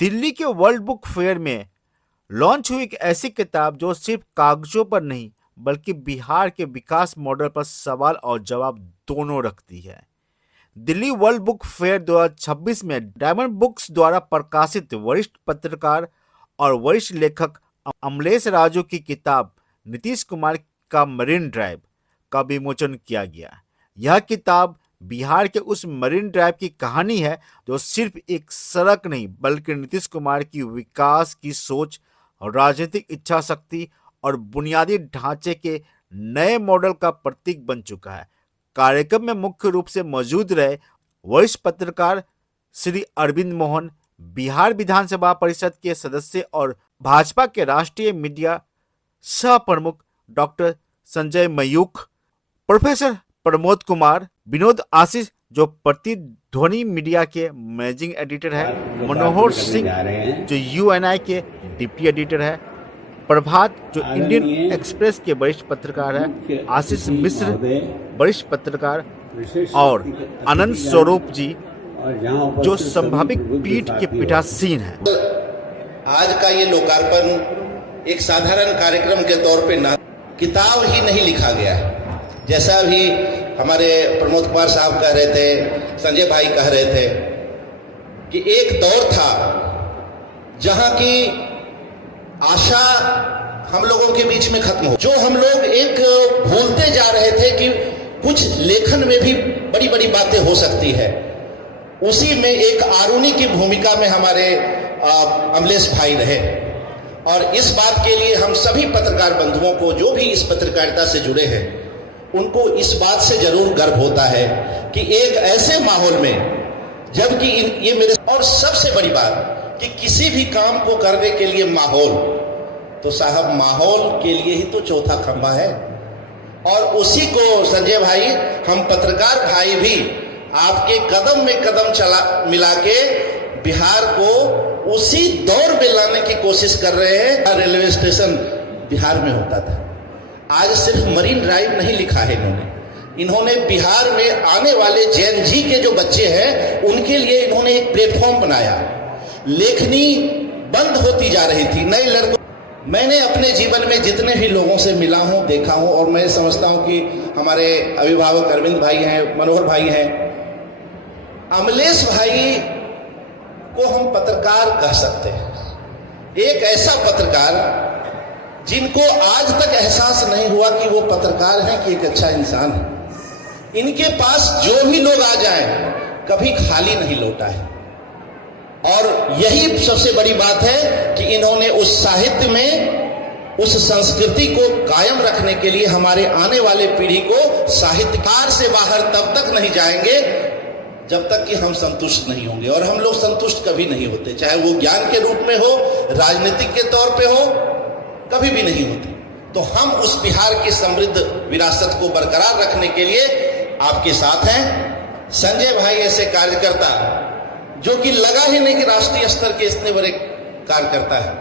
दिल्ली के world book fair में launch हुई एक ऐसी किताब जो सिर्फ कागजों पर नहीं बल्कि बिहार के विकास मॉडल पर सवाल और जवाब दोनों रखती है। दिल्ली वर्ल्ड बुक फेयर 2026 में डायमंड बुक्स द्वारा प्रकाशित वरिष्ठ पत्रकार और वरिष्ठ लेखक अमलेश राजू की किताब नीतीश कुमार का मरीन ड्राइव का विमोचन किया गया। यह किताब बिहार के उस मरीन ड्राइव की कहानी है जो सिर्फ एक सड़क नहीं बल्कि नीतीश कुमार की विकास की सोच, राजनीतिक इच्छा शक्ति और बुनियादी ढांचे के नए मॉडल का प्रतीक बन चुका है। कार्यक्रम में मुख्य रूप से मौजूद रहे वरिष्ठ पत्रकार श्री अरविंद मोहन, बिहार विधानसभा परिषद के सदस्य और भाजपा के राष्ट्रीय मीडिया सह प्रमुख डॉक्टर संजय मयूख, प्रोफेसर प्रमोद कुमार, विनोद आशीष जो प्रतिध्वनि मीडिया के मैनेजिंग एडिटर है, मनोहर सिंह जो यूएनआई के डिप्टी एडिटर है, प्रभात जो इंडियन एक्सप्रेस के वरिष्ठ पत्रकार है, आशीष मिश्र वरिष्ठ पत्रकार और आनंद स्वरूप जी जो संभावित पीठ के पीठासीन है। आज का ये लोकार्पण एक साधारण कार्यक्रम के तौर पे ना किताब ही नहीं लिखा गया है। जैसा अभी हमारे प्रमोद कुमार साहब कह रहे थे, संजय भाई कह रहे थे कि एक दौर था जहां की आशा हम लोगों के बीच में खत्म हो, जो हम लोग एक भूलते जा रहे थे कि कुछ लेखन में भी बड़ी बड़ी बातें हो सकती है। उसी में एक आरुणि की भूमिका में हमारे अमलेश भाई रहे और इस बात के लिए हम सभी पत्रकार बंधुओं को जो भी इस पत्रकारिता से जुड़े हैं उनको इस बात से जरूर गर्व होता है कि एक ऐसे माहौल में जबकि ये मेरे और सबसे बड़ी बात कि किसी भी काम को करने के लिए माहौल, तो साहब माहौल के लिए ही तो चौथा खंभा है और उसी को संजय भाई हम पत्रकार भाई भी आपके कदम में कदम मिला के बिहार को उसी दौर में लाने की कोशिश कर रहे हैं। रेलवे स्टेशन बिहार में होता था, आज सिर्फ मरीन ड्राइव नहीं लिखा है इन्होंने बिहार में आने वाले जैन जी के जो बच्चे हैं उनके लिए इन्होंने एक प्लेटफॉर्म बनाया। लेखनी बंद होती जा रही थी, नए लड़कों मैंने अपने जीवन में जितने भी लोगों से मिला हूं, देखा हूं और मैं समझता हूं कि हमारे अभिभावक अरविंद भाई हैं, मनोहर भाई हैं, अमलेश भाई को हम पत्रकार कह सकते हैं। एक ऐसा पत्रकार जिनको आज तक एहसास नहीं हुआ कि वो पत्रकार हैं कि एक अच्छा इंसान है। इनके पास जो भी लोग आ जाएं कभी खाली नहीं लौटा है और यही सबसे बड़ी बात है कि इन्होंने उस साहित्य में उस संस्कृति को कायम रखने के लिए हमारे आने वाले पीढ़ी को साहित्यकार से बाहर तब तक नहीं जाएंगे जब तक कि हम संतुष्ट नहीं होंगे और हम लोग संतुष्ट कभी नहीं होते, चाहे वो ज्ञान के रूप में हो, राजनीतिक के तौर पे हो, कभी भी नहीं होती। तो हम उस बिहार की समृद्ध विरासत को बरकरार रखने के लिए आपके साथ हैं। संजय भाई ऐसे कार्यकर्ता जो कि लगा ही नहीं कि राष्ट्रीय स्तर के इतने बड़े कार्यकर्ता है,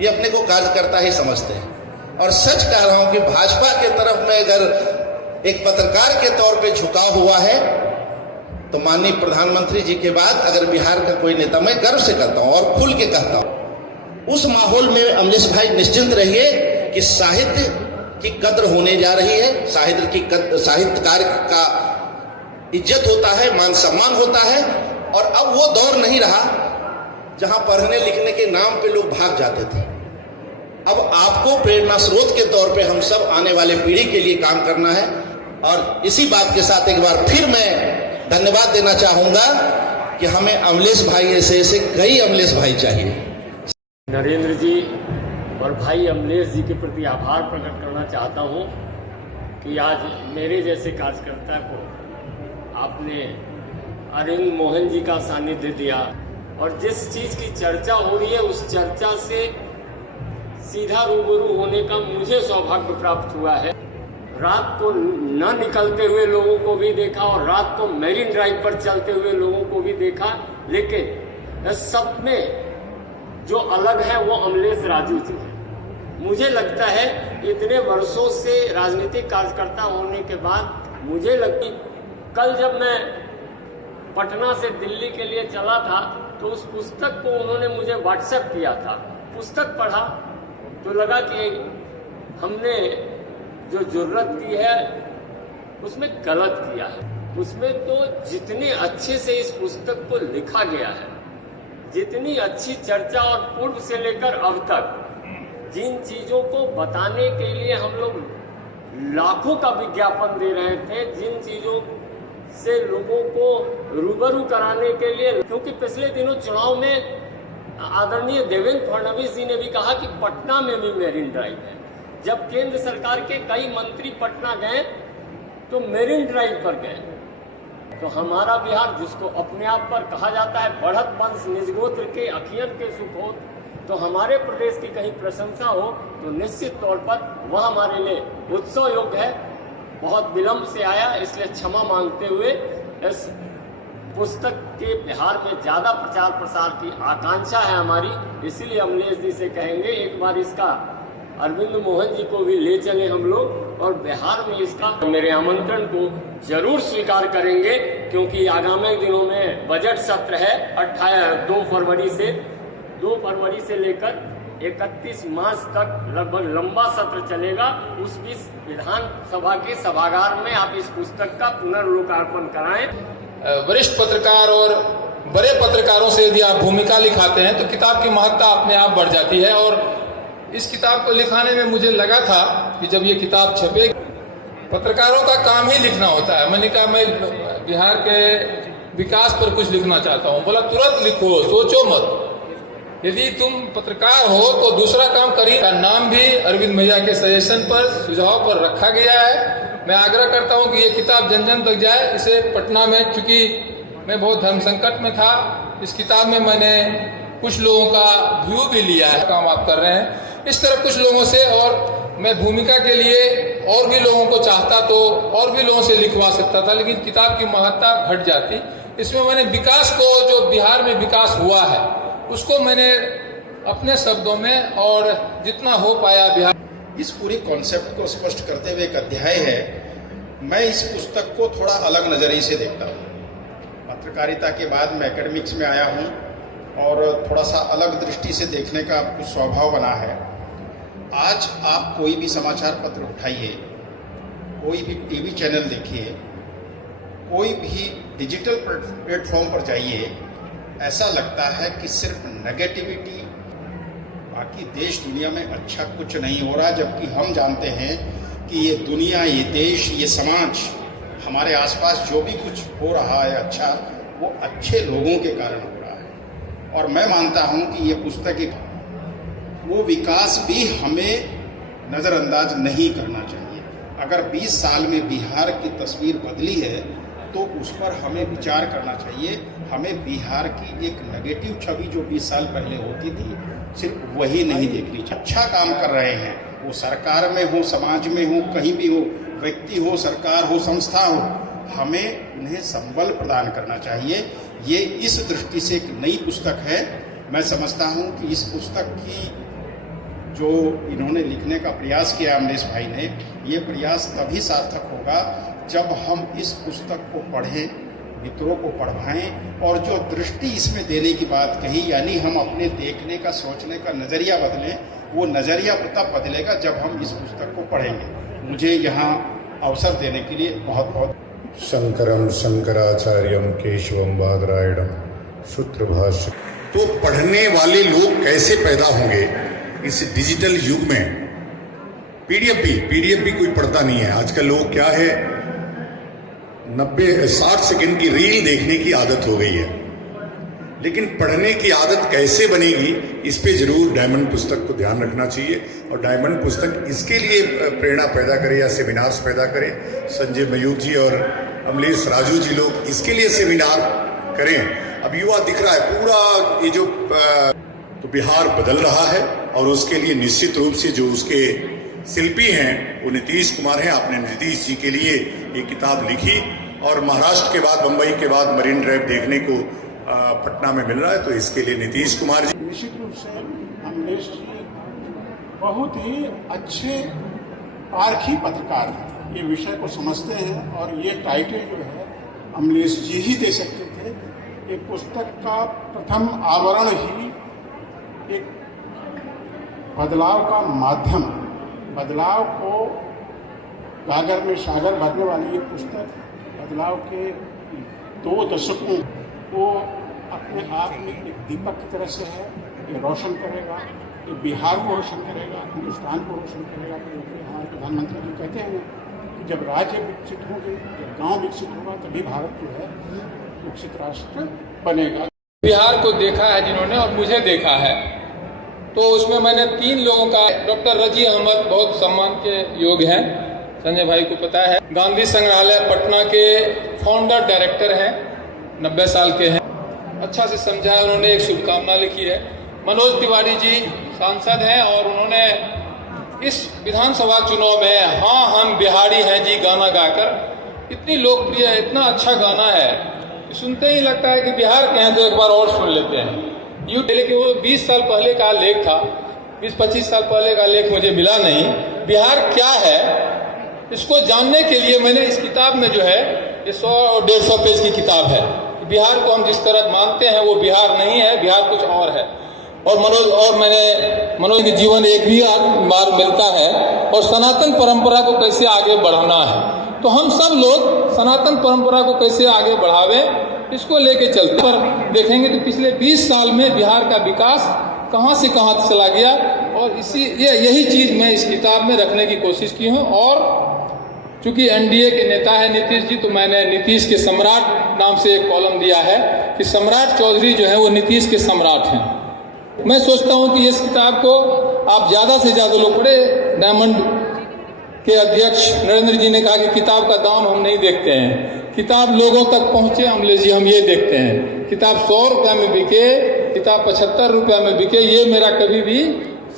ये अपने को कार्यकर्ता ही समझते हैं और सच कह रहा हूं कि भाजपा के तरफ में अगर एक पत्रकार के तौर पे झुकाव हुआ है तो माननीय प्रधानमंत्री जी के बाद अगर बिहार का कोई नेता, मैं गर्व से कहता हूं और खुल के कहता हूं, उस माहौल में अमलेश भाई निश्चिंत रहिए कि साहित्य की कद्र होने जा रही है। साहित्यकार का इज्जत होता है, मान सम्मान होता है और अब वो दौर नहीं रहा जहां पढ़ने लिखने के नाम पे लोग भाग जाते थे। अब आपको प्रेरणा स्रोत के तौर पे हम सब आने वाले पीढ़ी के लिए काम करना है और इसी बात के साथ एक बार फिर मैं धन्यवाद देना चाहूंगा कि हमें अमलेश भाई ऐसे कई अमलेश भाई चाहिए। नरेंद्र जी और भाई अमलेश जी के प्रति आभार प्रकट करना चाहता हूं कि आज मेरे जैसे कार्यकर्ता को आपने अरविंद मोहन जी का सानिध्य दिया और जिस चीज़ की चर्चा हो रही है उस चर्चा से सीधा रूबरू होने का मुझे सौभाग्य प्राप्त हुआ है। रात को न निकलते हुए लोगों को भी देखा और रात को मैरीन ड्राइव पर चलते हुए लोगों को भी देखा, लेकिन सब में जो अलग है वो अमलेश राजू जी है। मुझे लगता है इतने वर्षों से राजनीतिक कार्यकर्ता होने के बाद मुझे लगती कल जब मैं पटना से दिल्ली के लिए चला था तो तो उस पुस्तक को उन्होंने मुझे व्हाट्सएप किया था। पुस्तक पढ़ा तो लगा कि हमने जो जरूरत की है उसमें गलत किया है। उसमें तो जितने अच्छे से इस पुस्तक को लिखा गया है, जितनी अच्छी चर्चा और पूर्व से लेकर अब तक जिन चीजों को बताने के लिए हम लोग लाखों का विज्ञापन दे रहे थे, जिन चीजों से लोगों को रूबरू कराने के लिए, क्योंकि पिछले दिनों चुनाव में आदरणीय देवेंद्र फडणवीस जी ने भी कहा कि पटना में भी मेरिन ड्राइव है। जब केंद्र सरकार के कई मंत्री पटना गए तो मेरिन ड्राइव पर गए। तो हमारा बिहार, जिसको अपने आप पर कहा जाता है बढ़त वंश निजगोत्र के अखियन के सुख हो, तो हमारे प्रदेश की कहीं प्रशंसा हो तो निश्चित तौर पर वह हमारे लिए उत्सव योग्य है। बहुत विलंब से आया, इसलिए क्षमा मांगते हुए इस पुस्तक के बिहार में ज़्यादा प्रचार प्रसार की आकांक्षा है हमारी, इसीलिए अमलेश जी से कहेंगे एक बार इसका अरविंद मोहन जी को भी ले चले हम लोग और बिहार में इसका मेरे आमंत्रण को जरूर स्वीकार करेंगे, क्योंकि आगामी दिनों में बजट सत्र है। 2 फरवरी से लेकर 31 मार्च तक लगभग लंबा सत्र चलेगा। उस बीच विधानसभा के सभागार में आप इस पुस्तक का पुनर्लोकार्पण कराएं। वरिष्ठ पत्रकार और बड़े पत्रकारों से यदि आप भूमिका लिखाते हैं तो किताब की महत्ता अपने आप बढ़ जाती है। और इस किताब को लिखाने में मुझे लगा था कि जब ये किताब छपे, पत्रकारों का काम ही लिखना होता है। मैंने कहा मैं बिहार के विकास पर कुछ लिखना चाहता हूँ। बोला तुरंत लिखो, सोचो मत। यदि तुम पत्रकार हो तो दूसरा काम करिए। का नाम भी अरविंद भैया के सजेशन पर, सुझाव पर रखा गया है। मैं आग्रह करता हूं कि ये किताब जन जन तक जाए। इसे पटना में, चूंकि मैं बहुत धर्म संकट में था, इस किताब में मैंने कुछ लोगों का व्यू भी लिया है। काम आप कर रहे हैं इस तरह कुछ लोगों से, और मैं भूमिका के लिए और भी लोगों को चाहता तो और भी लोगों से लिखवा सकता था, लेकिन किताब की महत्ता घट जाती। इसमें मैंने विकास को, जो बिहार में विकास हुआ है, उसको मैंने अपने शब्दों में और जितना हो पाया बिहार। इस पूरी कॉन्सेप्ट को स्पष्ट करते हुए एक अध्याय है। मैं इस पुस्तक को थोड़ा अलग नजरिए से देखता हूँ। पत्रकारिता के बाद मैं एकेडमिक्स में आया हूँ और थोड़ा सा अलग दृष्टि से देखने का कुछ स्वभाव बना है। आज आप कोई भी समाचार पत्र उठाइए, कोई भी टीवी चैनल देखिए, कोई भी डिजिटल प्लेटफॉर्म पर जाइए, ऐसा लगता है कि सिर्फ नेगेटिविटी, बाकी देश दुनिया में अच्छा कुछ नहीं हो रहा। जबकि हम जानते हैं कि ये दुनिया, ये देश, ये समाज, हमारे आसपास जो भी कुछ हो रहा है अच्छा, वो अच्छे लोगों के कारण हो रहा है। और मैं मानता हूँ कि ये पुस्तक वो विकास भी हमें नज़रअंदाज नहीं करना चाहिए। अगर 20 साल में बिहार की तस्वीर बदली है तो उस पर हमें विचार करना चाहिए। हमें बिहार की एक नेगेटिव छवि जो 20 साल पहले होती थी, सिर्फ वही नहीं देखनी चाहिए। अच्छा काम कर रहे हैं, वो सरकार में हो, समाज में हो, कहीं भी हो, व्यक्ति हो, सरकार हो, संस्था हो, हमें उन्हें संबल प्रदान करना चाहिए। ये इस दृष्टि से एक नई पुस्तक है। मैं समझता हूँ कि इस पुस्तक की जो इन्होंने लिखने का प्रयास किया अमलेश भाई ने, ये प्रयास तभी सार्थक होगा जब हम इस पुस्तक को पढ़ें, मित्रों को पढ़वाएं, और जो दृष्टि इसमें देने की बात कही, यानी हम अपने देखने का, सोचने का नज़रिया बदलें, वो नज़रिया तब बदलेगा जब हम इस पुस्तक को पढ़ेंगे। मुझे यहाँ अवसर देने के लिए बहुत बहुत। शंकरम शंकराचार्यम केशवम बादरायणम सूत्र भाष्य। तो पढ़ने वाले लोग कैसे पैदा होंगे इस डिजिटल युग में? पीडीएफ भी कोई पढ़ता नहीं है आजकल। लोग क्या है, 90-60 सेकंड की रील देखने की आदत हो गई है, लेकिन पढ़ने की आदत कैसे बनेगी, इस पे जरूर डायमंड पुस्तक को ध्यान रखना चाहिए। और डायमंड पुस्तक इसके लिए प्रेरणा पैदा करे या सेमिनार्स पैदा करे। संजय मयूख जी और अमलेश राजू जी लोग इसके लिए सेमिनार करें। अब युवा दिख रहा है पूरा, ये जो तो बिहार बदल रहा है, और उसके लिए निश्चित रूप से जो उसके शिल्पी हैं वो नीतीश कुमार हैं। आपने नीतीश जी के लिए ये किताब लिखी, और महाराष्ट्र के बाद, मुंबई के बाद मरीन ड्राइव देखने को पटना में मिल रहा है, तो इसके लिए नीतीश कुमार जी। निश्चित रूप से अमलेश जी बहुत ही अच्छे पारखी पत्रकार हैं, ये विषय को समझते हैं, और ये टाइटल जो है अमलेश जी ही दे सकते थे। ये पुस्तक का प्रथम आवरण ही एक बदलाव का माध्यम, बदलाव को गागर में सागर भरने वाली ये पुस्तक बदलाव के 2 दशकों को अपने आप में एक दीपक की तरह से है। ये रोशन करेगा, ये बिहार को रोशन करेगा, हिंदुस्तान को रोशन करेगा। क्योंकि हमारे प्रधानमंत्री जी कहते हैं कि जब राज्य विकसित होंगे, जब गांव विकसित होगा, तभी भारत जो है विकसित राष्ट्र बनेगा। बिहार को देखा है जिन्होंने और मुझे देखा है, तो उसमें मैंने 3 लोगों का, डॉक्टर रजी अहमद बहुत सम्मान के योग्य हैं, संजय भाई को पता है। गांधी संग्रहालय पटना के फाउंडर डायरेक्टर हैं, 90 साल के हैं, अच्छा से समझा है उन्होंने, एक शुभकामना लिखी है। मनोज तिवारी जी सांसद हैं और उन्होंने इस विधानसभा चुनाव में हाँ हम बिहारी हैं जी गाना गाकर, इतनी लोकप्रिय, इतना अच्छा गाना है, सुनते ही लगता है कि बिहार के हैं, तो एक बार और सुन लेते हैं। लेकिन वो 20 साल पहले का लेख था, 20-25 साल पहले का लेख मुझे मिला नहीं। बिहार क्या है इसको जानने के लिए मैंने इस किताब में जो है, ये 100 और 150 पेज की किताब है। बिहार को हम जिस तरह मानते हैं वो बिहार नहीं है, बिहार कुछ और है। और मनोज के जीवन एक ही मार्ग मिलता है और सनातन परंपरा को कैसे आगे बढ़ाना है। तो हम सब लोग सनातन परंपरा को कैसे आगे बढ़ावें, इसको लेके चलते पर देखेंगे तो पिछले 20 साल में बिहार का विकास कहां से कहां चला गया, और यही चीज मैं इस किताब में रखने की कोशिश की हूं। और चूंकि एनडीए के नेता है नीतीश जी, तो मैंने नीतीश के सम्राट नाम से एक कॉलम दिया है कि सम्राट चौधरी जो है वो नीतीश के सम्राट हैं। मैं सोचता हूं कि इस किताब को आप ज्यादा से ज्यादा लोग पढ़े। डायमंड के अध्यक्ष नरेंद्र जी ने कहा कि किताब का दाम हम नहीं देखते हैं, किताब लोगों तक पहुंचे अमलेश जी, हम ये देखते हैं। किताब 100 रुपया में बिके, किताब 75 रुपया में बिके, ये मेरा कभी भी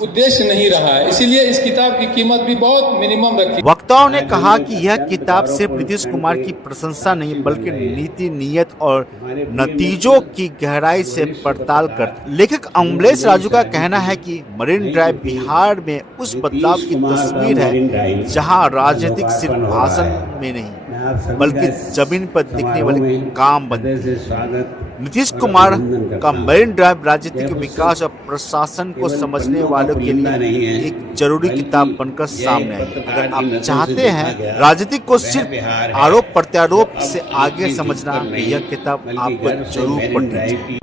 उद्देश्य नहीं रहा है, इसीलिए इस किताब की कीमत भी बहुत मिनिमम रखी। वक्ताओं ने कहा कि यह किताब सिर्फ नीतीश कुमार की प्रशंसा नहीं बल्कि नीति, नीयत और नतीजों की गहराई से पड़ताल कर। लेखक अमलेश राजू का कहना है कि मरीन ड्राइव बिहार में उस बदलाव की तस्वीर है जहां राजनीतिक सिर्फ भाषण में नहीं बल्कि जमीन पर दिखने वाले काम बनते हैं। नीतीश कुमार का मरीन ड्राइव राजनीतिक विकास और प्रशासन को समझने वालों के लिए एक जरूरी किताब बनकर सामने आई। अगर आप चाहते हैं राजनीति को सिर्फ आरोप प्रत्यारोप से आगे समझना, यह किताब आपको जरूर पढ़नी चाहिए।